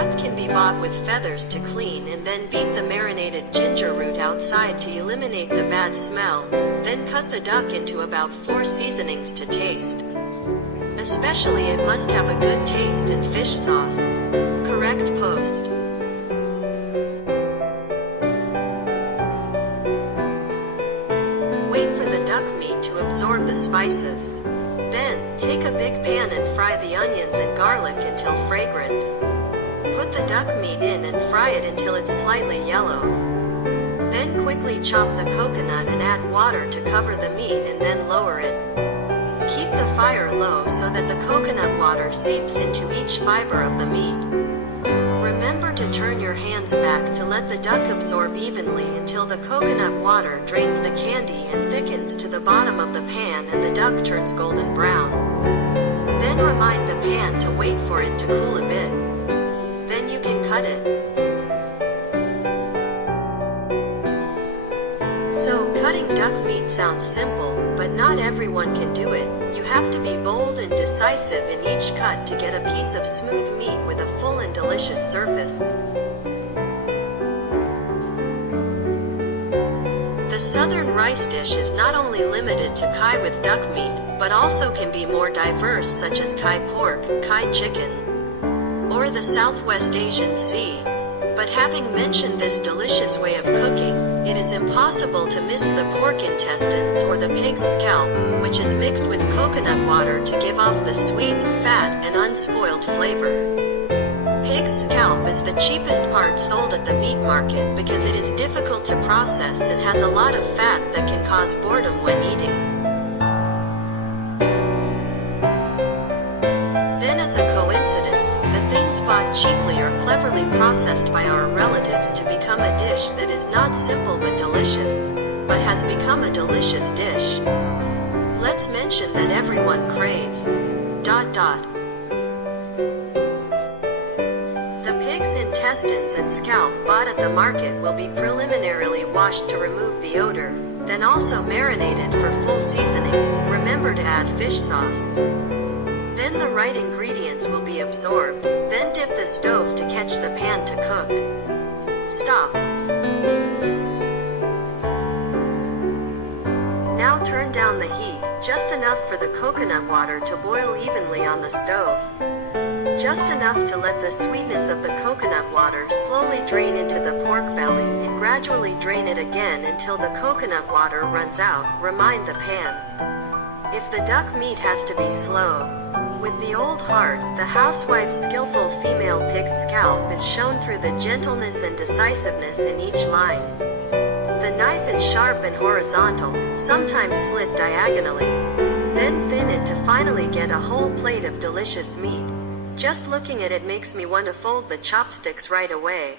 duck can be bought with feathers to clean, and then beat the marinated ginger root outside to eliminate the bad smell. Then cut the duck into about 4 seasonings to taste. Especially it must have a good taste and fish sauce. Correct post. Wait for the duck meat to absorb the spices. Then, take a big pan and fry the onions and garlic until fragrant. Put the duck meat in and fry it until it's slightly yellow. Then quickly chop the coconut and add water to cover the meat and then lower it. Keep the fire low so that the coconut water seeps into each fiber of the meat. Remember to turn your hands back to let the duck absorb evenly until the coconut water drains the candy and thickens to the bottom of the pan and the duck turns golden brown. Then remind the pan to wait for it to cool a bit. Then you can cut it. So, cutting duck meat sounds simple, but not everyone can do it. You have to be bold and decisive in each cut to get a piece of smooth meat with a full and delicious surface. The southern rice dish is not only limited to kai with duck meat, but also can be more diverse, such as kai pork, kai chicken, or the Southwest Asian Sea. But having mentioned this delicious way of cooking, it is impossible to miss the pork intestines or the pig's scalp, which is mixed with coconut water to give off the sweet, fat, and unspoiled flavor. Pig's scalp is the cheapest part sold at the meat market because it is difficult to process and has a lot of fat that can cause boredom when eating. Then, as a coincidence, the things bought cheaply are cleverly processed by our relatives to become a dish that is not simple but delicious, but has become a delicious dish. Let's mention that everyone craves ... The pig's intestines and scalp bought at the market will be preliminarily washed to remove the odor, then also marinated for full seasoning. Remember to add fish sauce. Then the right ingredients will be absorbed, then dip the stove to catch the pan to cook. Stop. Now turn down the heat, just enough for the coconut water to boil evenly on the stove. Just enough to let the sweetness of the coconut water slowly drain into the pork belly and gradually drain it again until the coconut water runs out. Remind the pan. If the duck meat has to be slow, with the old heart, the housewife's skillful female pig's scalp is shown through the gentleness and decisiveness in each line. The knife is sharp and horizontal, sometimes slit diagonally. Then thin it to finally get a whole plate of delicious meat. Just looking at it makes me want to fold the chopsticks right away.